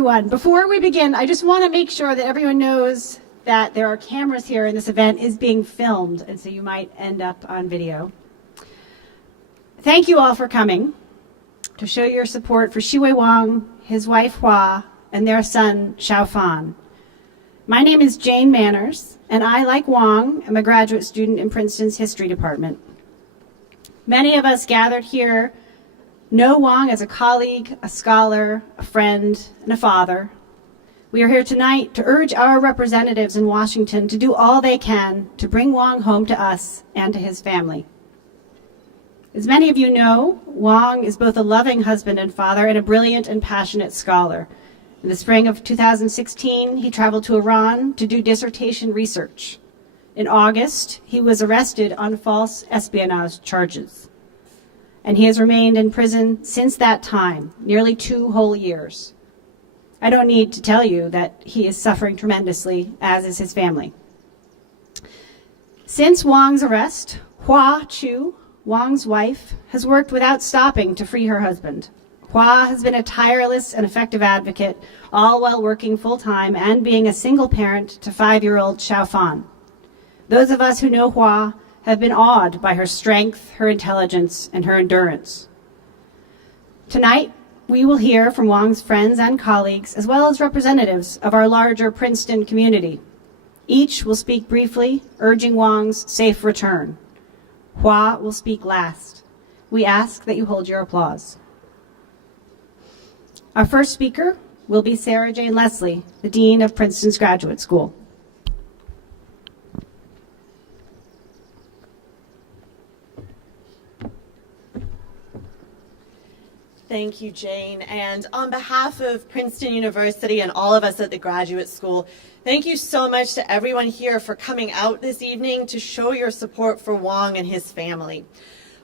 everyone. Before we begin, I just want to make sure that everyone knows that there are cameras here and this event is being filmed, and so you might end up on video. Thank you all for coming to show your support for Xiyue Wang, his wife Hua, and their son Xiaofan. My name is Jane Manners, and I, like Wang, am a graduate student in Princeton's history department. Many of us gathered here know Wang as a colleague, a scholar, a friend, and a father. We are here tonight to urge our representatives in Washington to do all they can to bring Wang home to us and to his family. As many of you know, Wang is both a loving husband and father and a brilliant and passionate scholar. In the spring of 2016, he traveled to Iran to do dissertation research. In August, he was arrested on false espionage charges. And he has remained in prison since that time, nearly 2 whole years. I don't need to tell you that he is suffering tremendously, as is his family. Since Wang's arrest, Hua Chu, Wang's wife, has worked without stopping to free her husband. Hua has been a tireless and effective advocate, all while working full-time and being a single parent to 5-year-old Xiaofan. Those of us who know Hua have been awed by her strength, her intelligence, and her endurance. Tonight, we will hear from Wang's friends and colleagues, as well as representatives of our larger Princeton community. Each will speak briefly, urging Wang's safe return. Hua will speak last. We ask that you hold your applause. Our first speaker will be Sarah Jane Leslie, the Dean of Princeton's Graduate School. Thank you, Jane. And on behalf of Princeton University and all of us at the Graduate School, thank you so much to everyone here for coming out this evening to show your support for Wang and his family.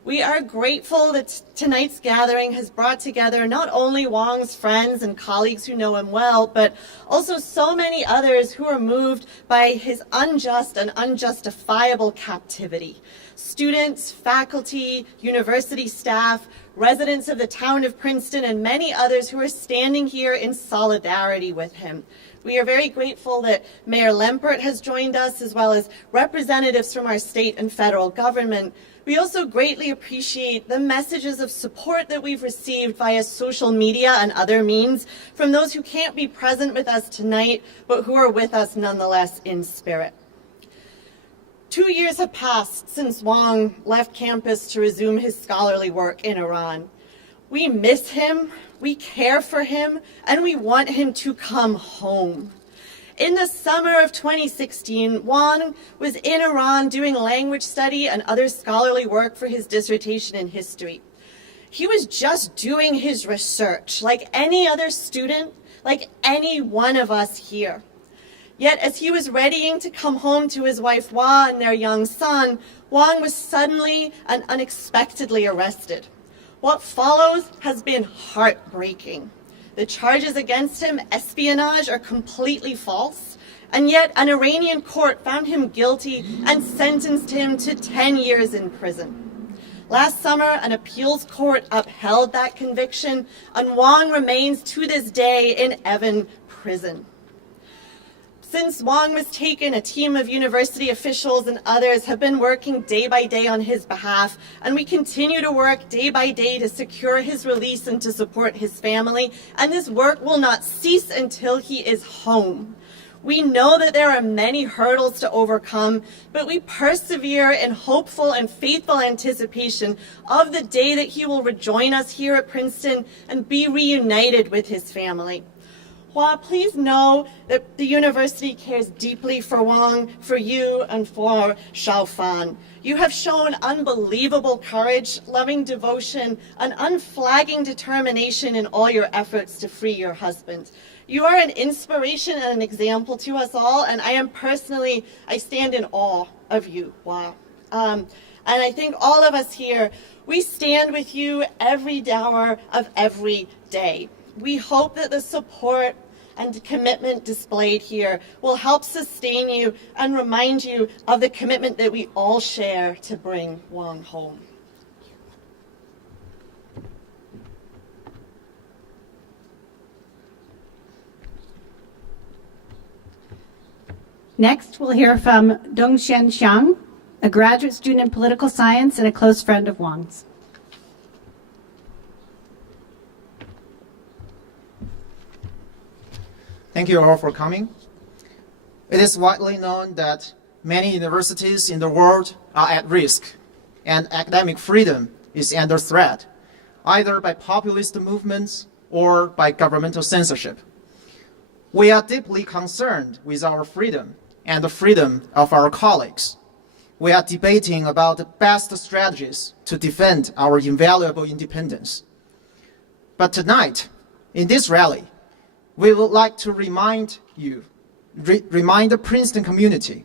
We are grateful that tonight's gathering has brought together not only Wang's friends and colleagues who know him well, but also so many others who are moved by his unjust and unjustifiable captivity. Students, faculty, university staff, residents of the town of Princeton, and many others who are standing here in solidarity with him. We are very grateful that Mayor Lempert has joined us, as well as representatives from our state and federal government. We also greatly appreciate the messages of support that we've received via social media and other means from those who can't be present with us tonight, but who are with us nonetheless in spirit. 2 years have passed since Wang left campus to resume his scholarly work in Iran. We miss him, we care for him, and we want him to come home. In the summer of 2016, Wang was in Iran doing language study and other scholarly work for his dissertation in history. He was just doing his research like any other student, like any one of us here. Yet as he was readying to come home to his wife Hua and their young son, Wang was suddenly and unexpectedly arrested. What follows has been heartbreaking. The charges against him, espionage, are completely false, and yet an Iranian court found him guilty and sentenced him to 10 years in prison. Last summer, an appeals court upheld that conviction, and Wang remains to this day in Evin prison. Since Wang was taken, a team of university officials and others have been working day by day on his behalf, and we continue to work day by day to secure his release and to support his family, and this work will not cease until he is home. We know that there are many hurdles to overcome, but we persevere in hopeful and faithful anticipation of the day that he will rejoin us here at Princeton and be reunited with his family. Hua, please know that the university cares deeply for Wang, for you, and for Xiaofan. You have shown unbelievable courage, loving devotion, and unflagging determination in all your efforts to free your husband. You are an inspiration and an example to us all, and I stand in awe of you, Hua. And I think all of us here, we stand with you every hour of every day. We hope that the support and commitment displayed here will help sustain you and remind you of the commitment that we all share to bring Wang home. Next, we'll hear from Dongxian Xiang, a graduate student in political science and a close friend of Wang's. Thank you all for coming. It is widely known that many universities in the world are at risk, and academic freedom is under threat, either by populist movements or by governmental censorship. We are deeply concerned with our freedom and the freedom of our colleagues. We are debating about the best strategies to defend our invaluable independence. But tonight, in this rally, we would like to remind the Princeton community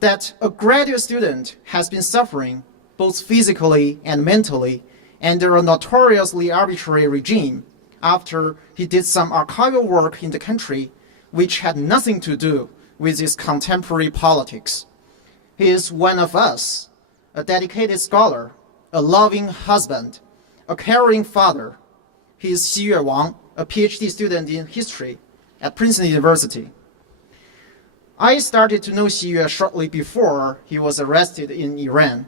that a graduate student has been suffering both physically and mentally under a notoriously arbitrary regime after he did some archival work in the country which had nothing to do with his contemporary politics. He is one of us, a dedicated scholar, a loving husband, a caring father. He is Xiyue Wang, a PhD student in history at Princeton University. I started to know Xiyue shortly before he was arrested in Iran.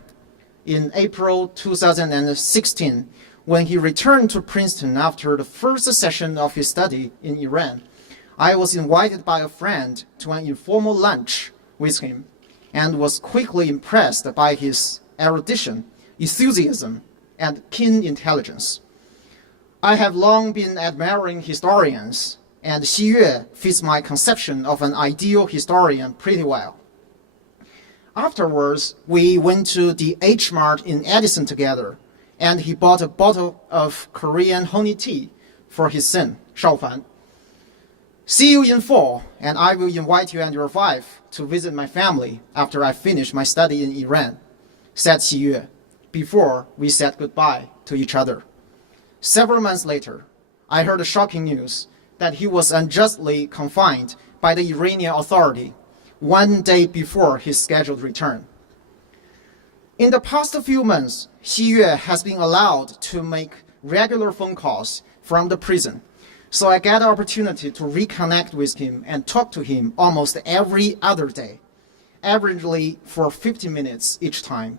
In April 2016, when he returned to Princeton after the first session of his study in Iran, I was invited by a friend to an informal lunch with him and was quickly impressed by his erudition, enthusiasm, and keen intelligence. I have long been admiring historians, and Xiyue fits my conception of an ideal historian pretty well. Afterwards, we went to the H Mart in Edison together, and he bought a bottle of Korean honey tea for his son, Shaofan. See you in fall, and I will invite you and your wife to visit my family after I finish my study in Iran, said Xiyue, before we said goodbye to each other. Several months later, I heard the shocking news that he was unjustly confined by the Iranian authority one day before his scheduled return. In the past few months, Xiyue has been allowed to make regular phone calls from the prison, so I get the opportunity to reconnect with him and talk to him almost every other day, averagely for 50 minutes each time.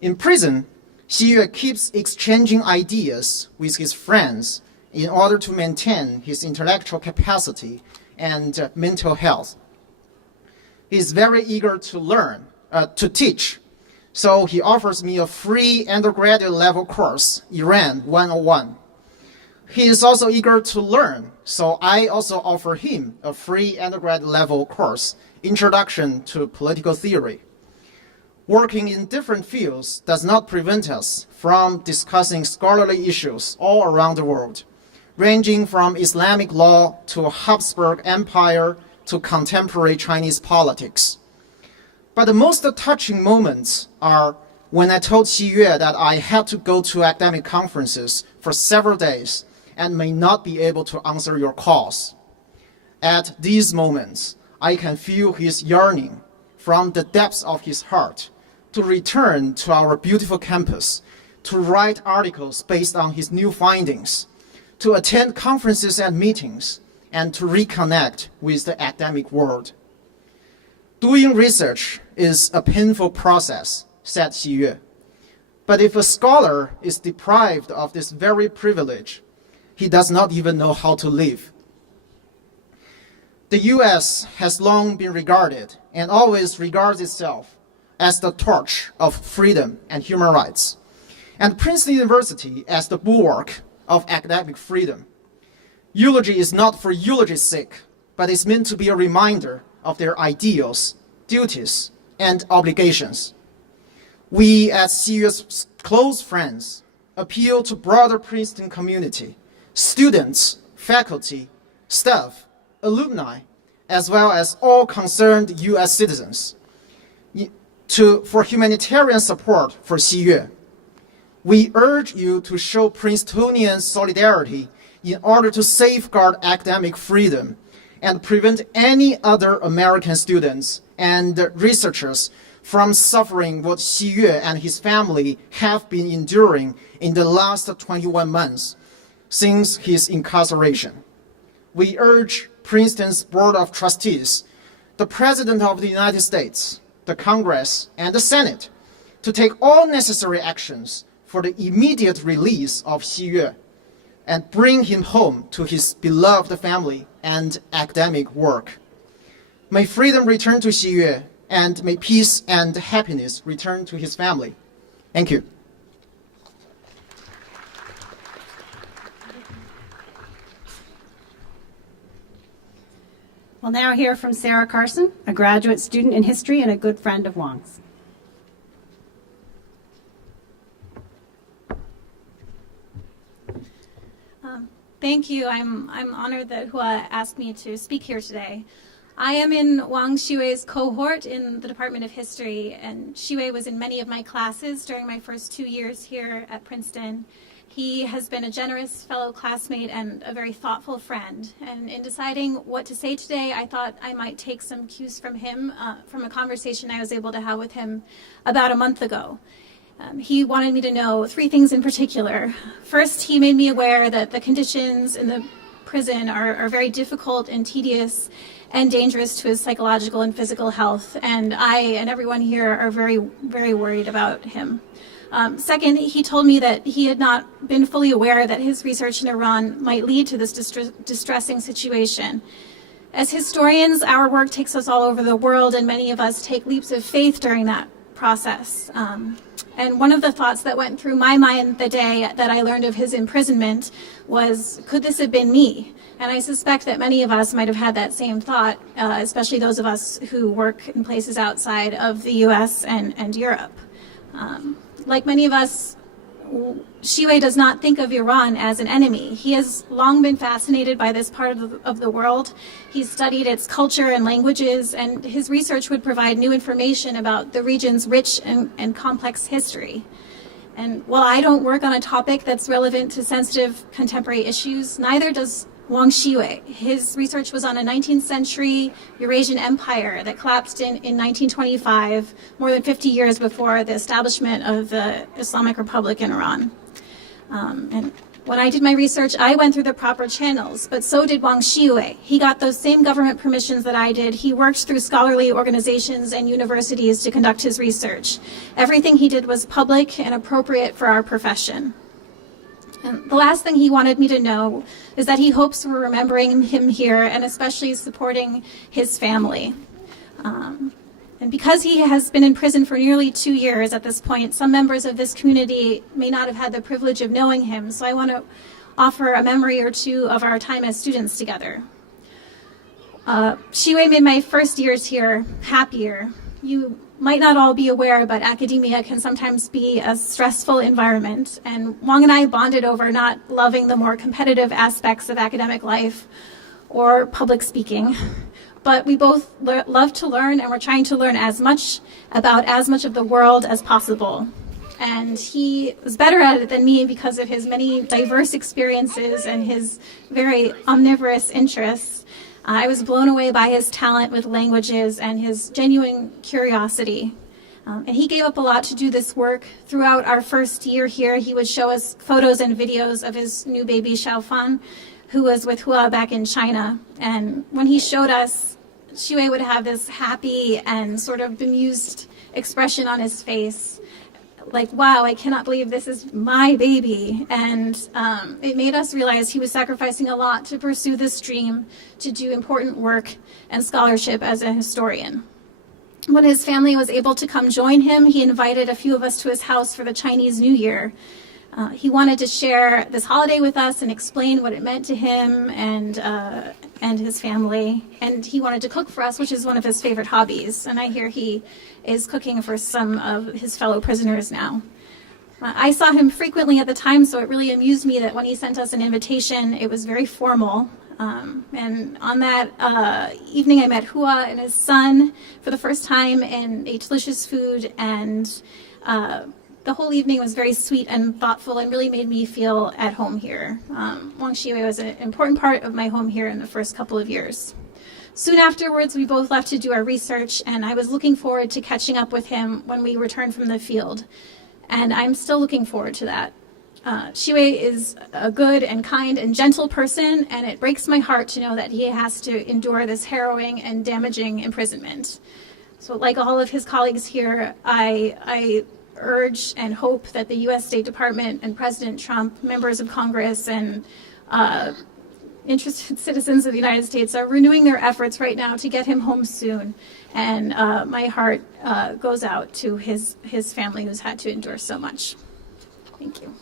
In prison, Xiyue keeps exchanging ideas with his friends in order to maintain his intellectual capacity and mental health. He is very eager to teach, so he offers me a free undergraduate level course, Iran 101. He is also eager to learn, so I also offer him a free undergraduate level course, Introduction to Political Theory. Working in different fields does not prevent us from discussing scholarly issues all around the world, ranging from Islamic law to Habsburg Empire to contemporary Chinese politics. But the most touching moments are when I told Xiyue that I had to go to academic conferences for several days and may not be able to answer your calls. At these moments, I can feel his yearning from the depths of his heart to return to our beautiful campus, to write articles based on his new findings, to attend conferences and meetings, and to reconnect with the academic world. Doing research is a painful process, said Xiyue. But if a scholar is deprived of this very privilege, he does not even know how to live. The U.S. has long been regarded and always regards itself as the torch of freedom and human rights, and Princeton University as the bulwark of academic freedom. Eulogy is not for eulogy's sake, but is meant to be a reminder of their ideals, duties, and obligations. We, as Xiyue's close friends, appeal to broader Princeton community, students, faculty, staff, alumni, as well as all concerned U.S. citizens, for humanitarian support for Xiyue. We urge you to show Princetonian solidarity in order to safeguard academic freedom and prevent any other American students and researchers from suffering what Xiyue and his family have been enduring in the last 21 months since his incarceration. We urge Princeton's Board of Trustees the President of the United States, the Congress, and the Senate to take all necessary actions for the immediate release of Xiyue and bring him home to his beloved family and academic work. May freedom return to Xiyue, and may peace and happiness return to his family. Thank you. We'll now hear from Sarah Carson, a graduate student in history and a good friend of Wang's. Thank you. I'm honored that Hua asked me to speak here today. I am in Wang Xiue's cohort in the Department of History, and Xiyue was in many of my classes during my first 2 years here at Princeton. He has been a generous fellow classmate and a very thoughtful friend. And in deciding what to say today, I thought I might take some cues from him, from a conversation I was able to have with him about a month ago. He wanted me to know 3 things in particular. First, he made me aware that the conditions in the prison are very difficult and tedious and dangerous to his psychological and physical health. And I and everyone here are very, very worried about him. Second, he told me that he had not been fully aware that his research in Iran might lead to this distressing situation. As historians, our work takes us all over the world, and many of us take leaps of faith during that process. And one of the thoughts that went through my mind the day that I learned of his imprisonment was, could this have been me? And I suspect that many of us might have had that same thought, especially those of us who work in places outside of the US and Europe. Like many of us, Xiyue does not think of Iran as an enemy. He has long been fascinated by this part of the world. He's studied its culture and languages, and his research would provide new information about the region's rich and complex history. And while I don't work on a topic that's relevant to sensitive contemporary issues, neither does Wang Xiyue. His research was on a 19th century Eurasian empire that collapsed in 1925, more than 50 years before the establishment of the Islamic Republic in Iran. And when I did my research, I went through the proper channels, but so did Wang Xiyue. He got those same government permissions that I did. He worked through scholarly organizations and universities to conduct his research. Everything he did was public and appropriate for our profession. And the last thing he wanted me to know is that he hopes we're remembering him here and especially supporting his family. And because he has been in prison for nearly 2 years at this point, some members of this community may not have had the privilege of knowing him. So I want to offer a memory or two of our time as students together. Xiyue made my first years here happier. You might not all be aware, but academia can sometimes be a stressful environment. And Wang and I bonded over not loving the more competitive aspects of academic life or public speaking. But we both love to learn, and we're trying to learn as much about as much of the world as possible. And he was better at it than me because of his many diverse experiences and his very omnivorous interests. I was blown away by his talent with languages and his genuine curiosity. And he gave up a lot to do this work. Throughout our first year here, he would show us photos and videos of his new baby, Xiaofan, who was with Hua back in China. And when he showed us, Xiyue would have this happy and sort of bemused expression on his face. Like, wow, I cannot believe this is my baby. And it made us realize he was sacrificing a lot to pursue this dream, to do important work and scholarship as a historian. When his family was able to come join him, he invited a few of us to his house for the Chinese New Year. He wanted to share this holiday with us and explain what it meant to him and his family. And he wanted to cook for us, which is one of his favorite hobbies. And I hear he is cooking for some of his fellow prisoners now. I saw him frequently at the time, so it really amused me that when he sent us an invitation, it was very formal. And on that evening, I met Hua and his son for the first time and ate delicious food. And the whole evening was very sweet and thoughtful and really made me feel at home here. Wang Xiyue was an important part of my home here in the first couple of years. Soon afterwards, we both left to do our research, and I was looking forward to catching up with him when we returned from the field. And I'm still looking forward to that. Xiyue is a good and kind and gentle person, and it breaks my heart to know that he has to endure this harrowing and damaging imprisonment. So like all of his colleagues here, I urge and hope that the U.S. State Department and President Trump, members of Congress, and interested citizens of the United States are renewing their efforts right now to get him home soon. And my heart goes out to his family who's had to endure so much. Thank you.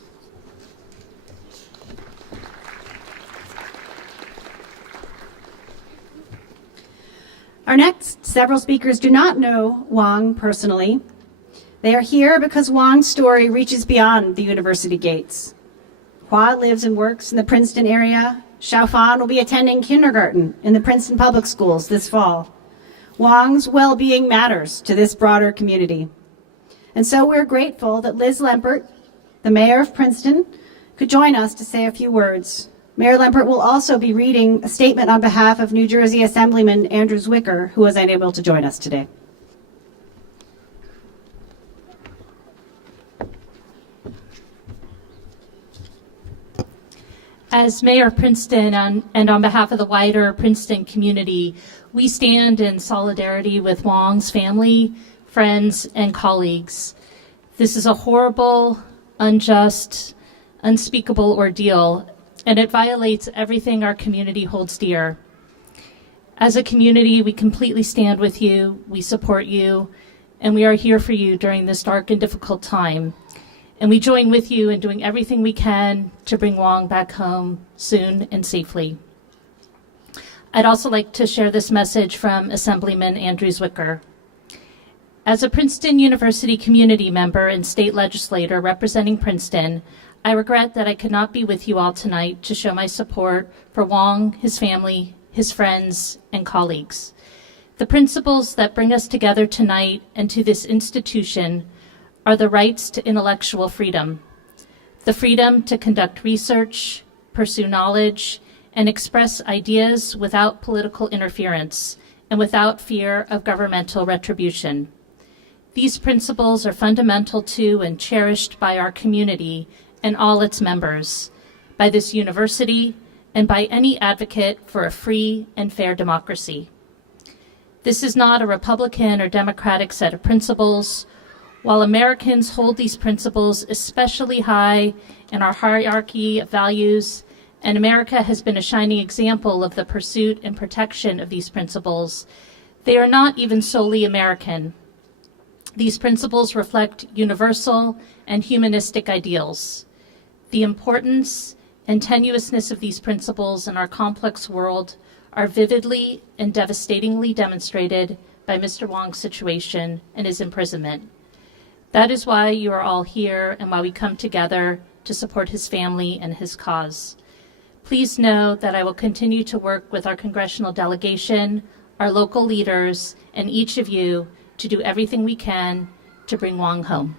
Our next several speakers do not know Wang personally. They are here because Wang's story reaches beyond the university gates. Hua lives and works in the Princeton area. Xiaofan will be attending kindergarten in the Princeton Public Schools this fall. Wang's well-being matters to this broader community. And so we're grateful that Liz Lempert, the mayor of Princeton, could join us to say a few words. Mayor Lempert will also be reading a statement on behalf of New Jersey Assemblyman Andrew Zwicker, who was unable to join us today. As Mayor of Princeton and on behalf of the wider Princeton community, we stand in solidarity with Wang's family, friends, and colleagues. This is a horrible, unjust, unspeakable ordeal, and it violates everything our community holds dear. As a community, we completely stand with you, we support you, and we are here for you during this dark and difficult time. And we join with you in doing everything we can to bring Wang back home soon and safely. I'd also like to share this message from Assemblyman Andrew Zwicker. As a Princeton University community member and state legislator representing Princeton, I regret that I could not be with you all tonight to show my support for Wang, his family, his friends, and colleagues. The principles that bring us together tonight and to this institution are the rights to intellectual freedom, the freedom to conduct research, pursue knowledge, and express ideas without political interference and without fear of governmental retribution. These principles are fundamental to and cherished by our community and all its members, by this university, and by any advocate for a free and fair democracy. This is not a Republican or Democratic set of principles. While Americans hold these principles especially high in our hierarchy of values, and America has been a shining example of the pursuit and protection of these principles, they are not even solely American. These principles reflect universal and humanistic ideals. The importance and tenuousness of these principles in our complex world are vividly and devastatingly demonstrated by Mr. Wang's situation and his imprisonment. That is why you are all here and why we come together to support his family and his cause. Please know that I will continue to work with our congressional delegation, our local leaders, and each of you to do everything we can to bring Wang home.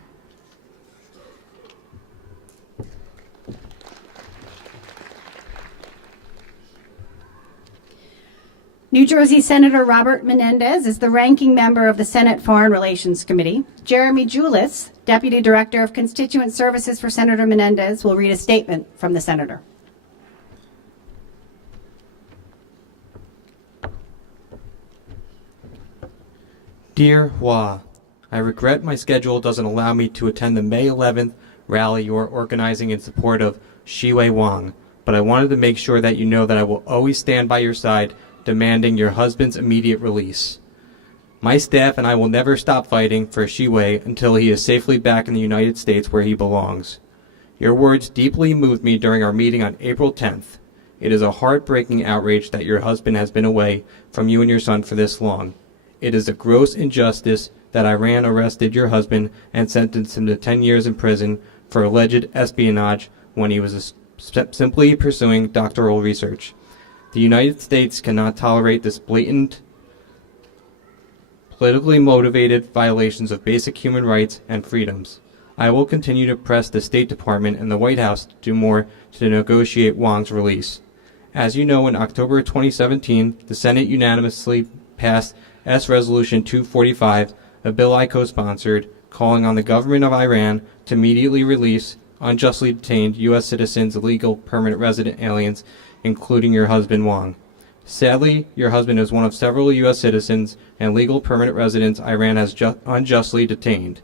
New Jersey Senator Robert Menendez is the ranking member of the Senate Foreign Relations Committee. Jeremy Julis, Deputy Director of Constituent Services for Senator Menendez, will read a statement from the senator. Dear Hua, I regret my schedule doesn't allow me to attend the May 11th rally you are organizing in support of Xiyue Wang, but I wanted to make sure that you know that I will always stand by your side demanding your husband's immediate release. My staff and I will never stop fighting for Xiyue until he is safely back in the United States where he belongs. Your words deeply moved me during our meeting on April 10th. It is a heartbreaking outrage that your husband has been away from you and your son for this long. It is a gross injustice that Iran arrested your husband and sentenced him to 10 years in prison for alleged espionage when he was simply pursuing doctoral research. The United States cannot tolerate this blatant, politically motivated violations of basic human rights and freedoms. I will continue to press the State Department and the White House to do more to negotiate Wang's release. As you know, in October 2017, the Senate unanimously passed S. Resolution 245, a bill I co-sponsored, calling on the government of Iran to immediately release unjustly detained U.S. citizens, illegal permanent resident aliens, including your husband Wang. Sadly, your husband is one of several U.S. citizens and legal permanent residents Iran has unjustly detained.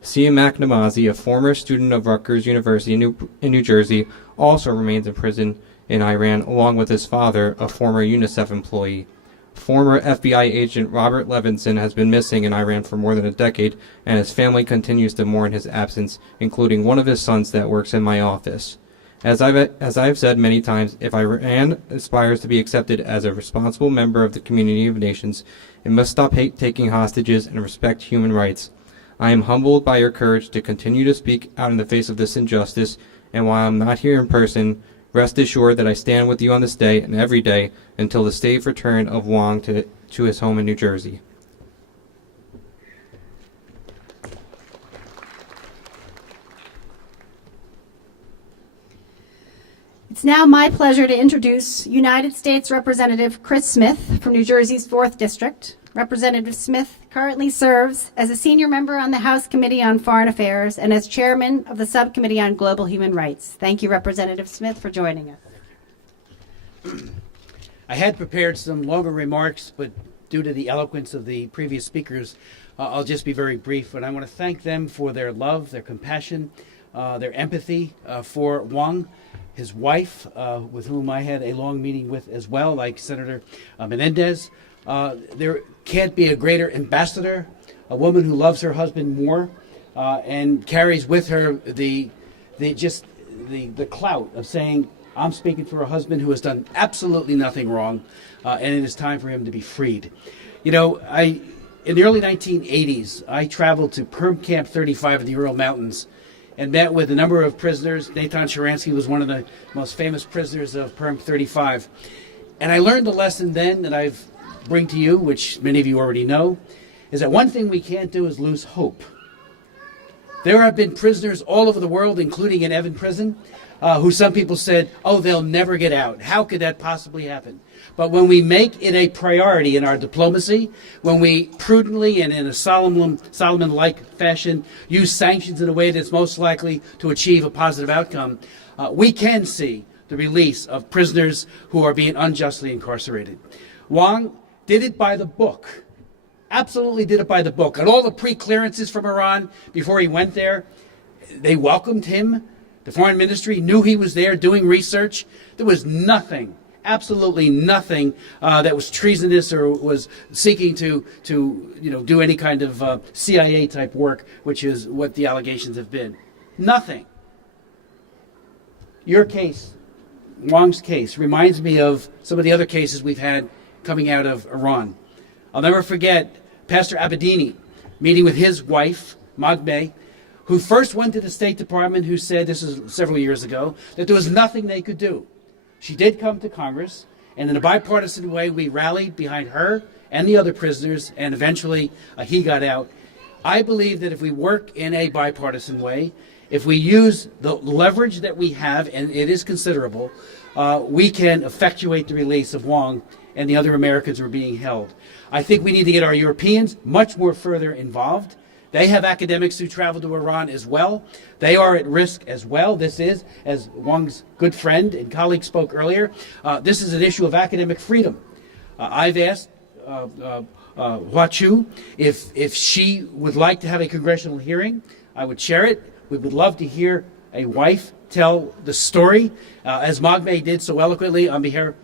Sia McNamee, a former student of Rutgers University in New Jersey, also remains in prison in Iran, along with his father, a former UNICEF employee. Former FBI agent Robert Levinson has been missing in Iran for more than a decade, and his family continues to mourn his absence, including one of his sons that works in my office. As I've said many times, if Iran aspires to be accepted as a responsible member of the community of nations, it must stop taking hostages and respect human rights. I am humbled by your courage to continue to speak out in the face of this injustice, and while I'm not here in person, rest assured that I stand with you on this day and every day until the safe return of Wang to his home in New Jersey. It's now my pleasure to introduce United States Representative Chris Smith from New Jersey's 4th District. Representative Smith currently serves as a senior member on the House Committee on Foreign Affairs and as chairman of the Subcommittee on Global Human Rights. Thank you, Representative Smith, for joining us. I had prepared some longer remarks, but due to the eloquence of the previous speakers, I'll just be very brief. And I want to thank them for their love, their compassion, their empathy for Wang, his wife, with whom I had a long meeting with as well, like Senator Menendez. There can't be a greater ambassador, a woman who loves her husband more and carries with her the clout of saying, I'm speaking for a husband who has done absolutely nothing wrong, and it is time for him to be freed. You know, in the early 1980s, I traveled to Perm Camp 35 in the Ural Mountains and met with a number of prisoners. Nathan Sharansky was one of the most famous prisoners of Perm 35. And I learned a lesson then that I bring to you, which many of you already know, is that one thing we can't do is lose hope. There have been prisoners all over the world, including in Evin Prison, who some people said, oh, they'll never get out. How could that possibly happen? But when we make it a priority in our diplomacy, when we prudently and in a Solomon-like fashion use sanctions in a way that's most likely to achieve a positive outcome, we can see the release of prisoners who are being unjustly incarcerated. Wang did it by the book. Absolutely did it by the book. And all the pre-clearances from Iran before he went there, they welcomed him. The foreign ministry knew he was there doing research. There was nothing, absolutely nothing that was treasonous or was seeking to do any kind of CIA type work, which is what the allegations have been. Nothing. Your case, Wang's case, reminds me of some of the other cases we've had coming out of Iran. I'll never forget Pastor Abedini meeting with his wife, Magme, who first went to the State Department, who said, this is several years ago, that there was nothing they could do. She did come to Congress, and in a bipartisan way, we rallied behind her and the other prisoners, and eventually he got out. I believe that if we work in a bipartisan way, if we use the leverage that we have, and it is considerable, we can effectuate the release of Wang and the other Americans who are being held. I think we need to get our Europeans much more further involved. They have academics who travel to Iran as well. They are at risk as well. This is, as Wang's good friend and colleague spoke earlier, this is an issue of academic freedom. I've asked Hua Chu if she would like to have a congressional hearing. I would chair it. We would love to hear a wife tell the story, as Magme did so eloquently on behalf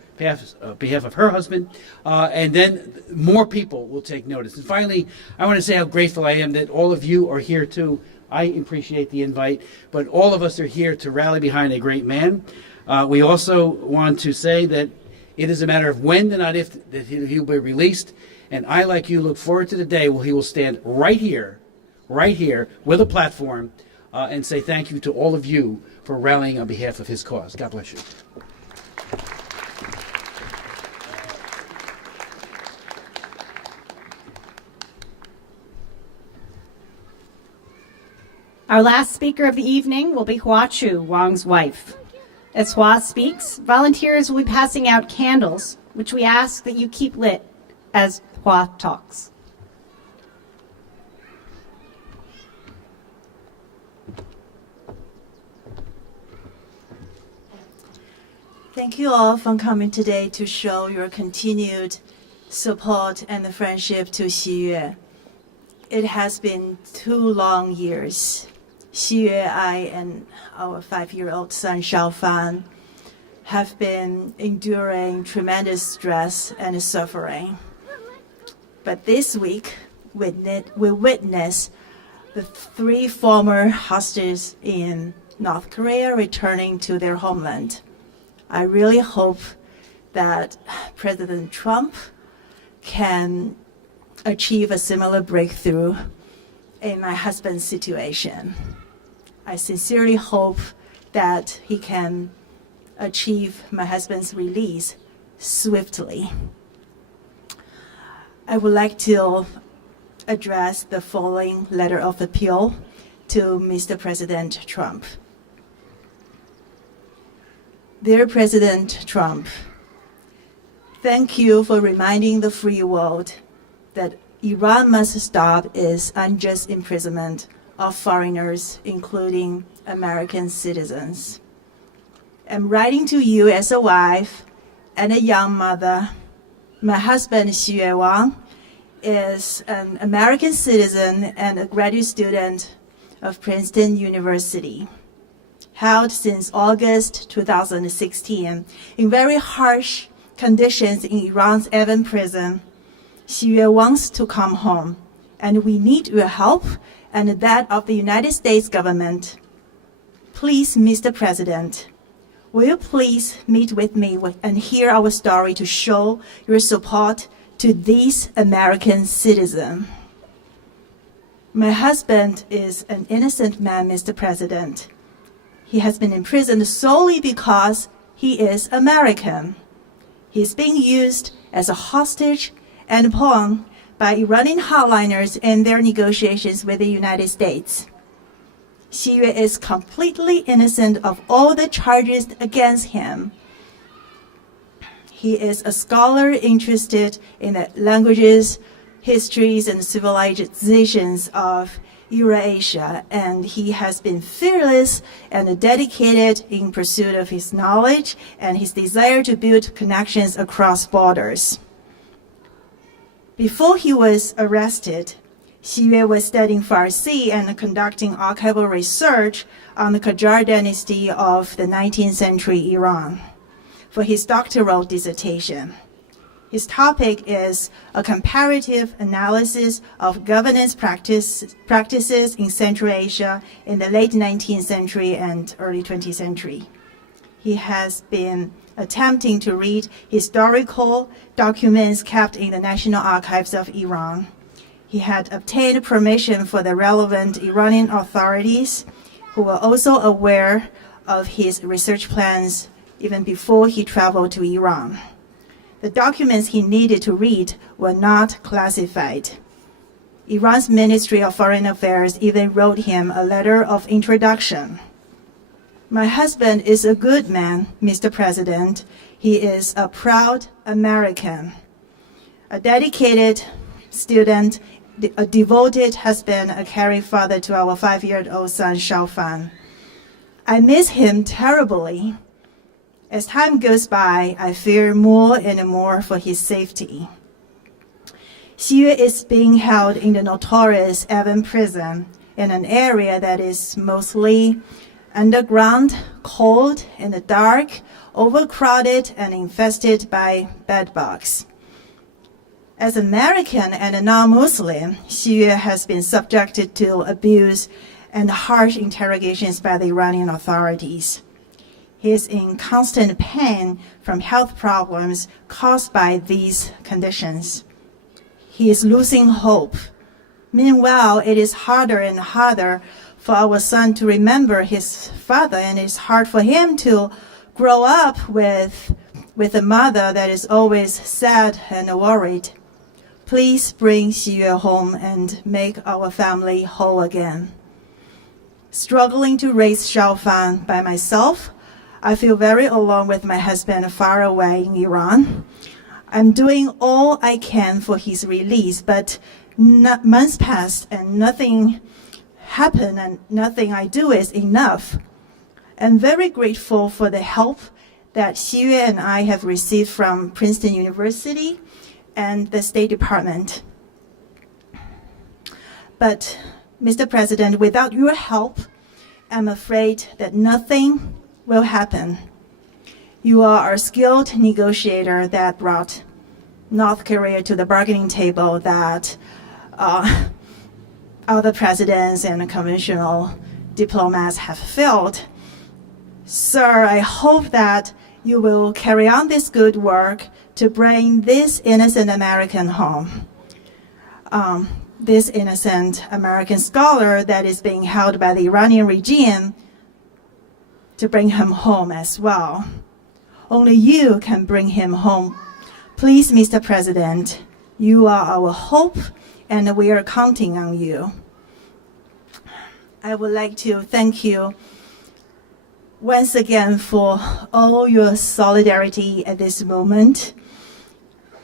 of her husband, and then more people will take notice. And finally, I want to say how grateful I am that all of you are here too. I appreciate the invite, but all of us are here to rally behind a great man. We also want to say that it is a matter of when and not if that he'll be released, and I, like you, look forward to the day where he will stand right here with a platform and say thank you to all of you for rallying on behalf of his cause. God bless you. Our last speaker of the evening will be Hua Chu, Wang's wife. As Hua speaks, volunteers will be passing out candles, which we ask that you keep lit as Hua talks. Thank you all for coming today to show your continued support and friendship to Xiyue. It has been 2 long years. Xiyue, I, and our 5-year-old son Shaofan have been enduring tremendous stress and suffering. But this week, we witnessed the 3 former hostages in North Korea returning to their homeland. I really hope that President Trump can achieve a similar breakthrough in my husband's situation. I sincerely hope that he can achieve my husband's release swiftly. I would like to address the following letter of appeal to Mr. President Trump. Dear President Trump, thank you for reminding the free world that Iran must stop its unjust imprisonment of foreigners, including American citizens. I'm writing to you as a wife and a young mother. My husband, Xiyue Wang, is an American citizen and a graduate student of Princeton University. Held since August 2016 in very harsh conditions in Iran's Evin prison, Xiyue wants to come home, and we need your help and that of the United States government. Please, Mr. President, will you please meet with me and hear our story to show your support to these American citizens? My husband is an innocent man, Mr. President. He has been imprisoned solely because he is American. He is being used as a hostage and pawn by Iranian hardliners in their negotiations with the United States. Xiyue is completely innocent of all the charges against him. He is a scholar interested in the languages, histories, and civilizations of Eurasia, and he has been fearless and dedicated in pursuit of his knowledge and his desire to build connections across borders. Before he was arrested, Xiyue was studying Farsi and conducting archival research on the Qajar dynasty of the 19th century Iran for his doctoral dissertation. His topic is a comparative analysis of governance practices in Central Asia in the late 19th century and early 20th century. He has been attempting to read historical documents kept in the National Archives of Iran. He had obtained permission for the relevant Iranian authorities, who were also aware of his research plans even before he traveled to Iran. The documents he needed to read were not classified. Iran's Ministry of Foreign Affairs even wrote him a letter of introduction. My husband is a good man, Mr. President. He is a proud American, a dedicated student, a devoted husband, a caring father to our 5-year-old son, Shaofan. I miss him terribly. As time goes by, I fear more and more for his safety. Xiyue is being held in the notorious Evin prison in an area that is mostly underground, cold, and dark, overcrowded, and infested by bedbugs. As an American and a non-Muslim, Xiyue has been subjected to abuse and harsh interrogations by the Iranian authorities. He is in constant pain from health problems caused by these conditions. He is losing hope. Meanwhile, it is harder and harder for our son to remember his father, and it's hard for him to grow up with a mother that is always sad and worried. Please bring Xiyue home and make our family whole again. Struggling to raise Shaofan by myself, I feel very alone with my husband far away in Iran. I'm doing all I can for his release, but months passed and nothing happened, and nothing I do is enough. I'm very grateful for the help that Xiyue and I have received from Princeton University and the State Department. But, Mr. President, without your help, I'm afraid that nothing will happen. You are a skilled negotiator that brought North Korea to the bargaining table that other presidents and conventional diplomats have failed. Sir, I hope that you will carry on this good work to bring this innocent American home. This innocent American scholar that is being held by the Iranian regime, to bring him home as well. Only you can bring him home. Please, Mr. President, you are our hope, and we are counting on you. I would like to thank you once again for all your solidarity at this moment.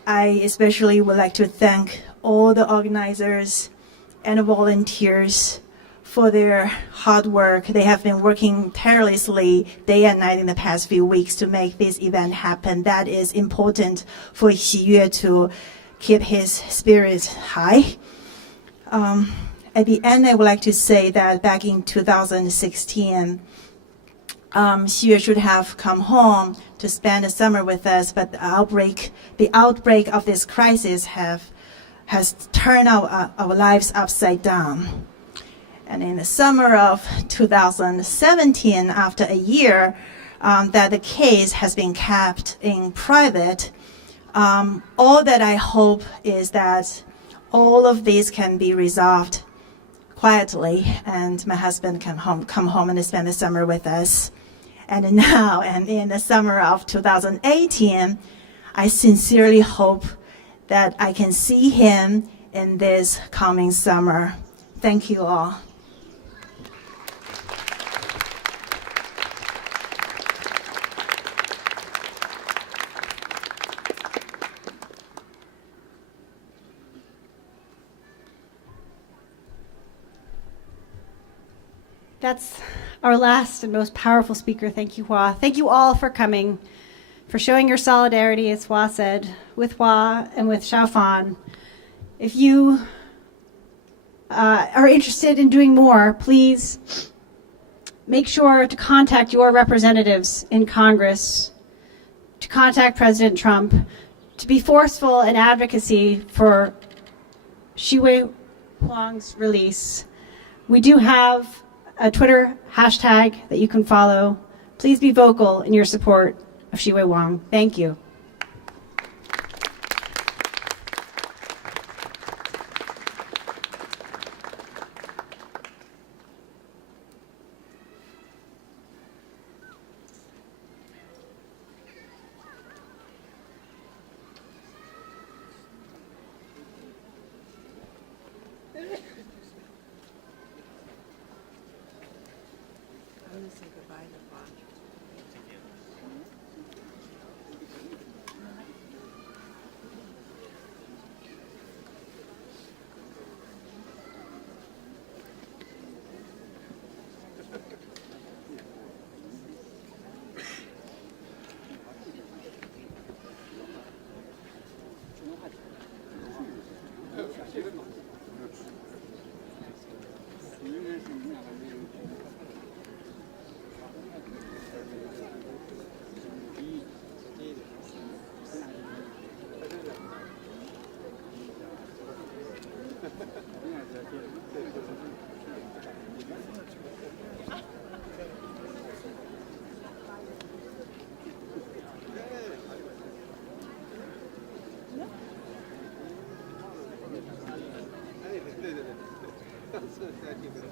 I especially would like to thank all the organizers and volunteers for their hard work. They have been working tirelessly day and night in the past few weeks to make this event happen. That is important for Xiyue to keep his spirits high. At the end, I would like to say that back in 2016, Xiyue should have come home to spend the summer with us, but the outbreak of this crisis has turned our lives upside down. And in the summer of 2017, after a year that the case has been kept in private, all that I hope is that all of this can be resolved quietly, and my husband can come home and spend the summer with us. And now, and in the summer of 2018, I sincerely hope that I can see him in this coming summer. Thank you all. That's our last and most powerful speaker. Thank you, Hua. Thank you all for coming, for showing your solidarity, as Hua said, with Hua and with Xiaofan. If you are interested in doing more, please make sure to contact your representatives in Congress, to contact President Trump, to be forceful in advocacy for Xiyue Wang's release. We do have a Twitter hashtag that you can follow. Please be vocal in your support of Xiyue Wang. Thank you. Thank you.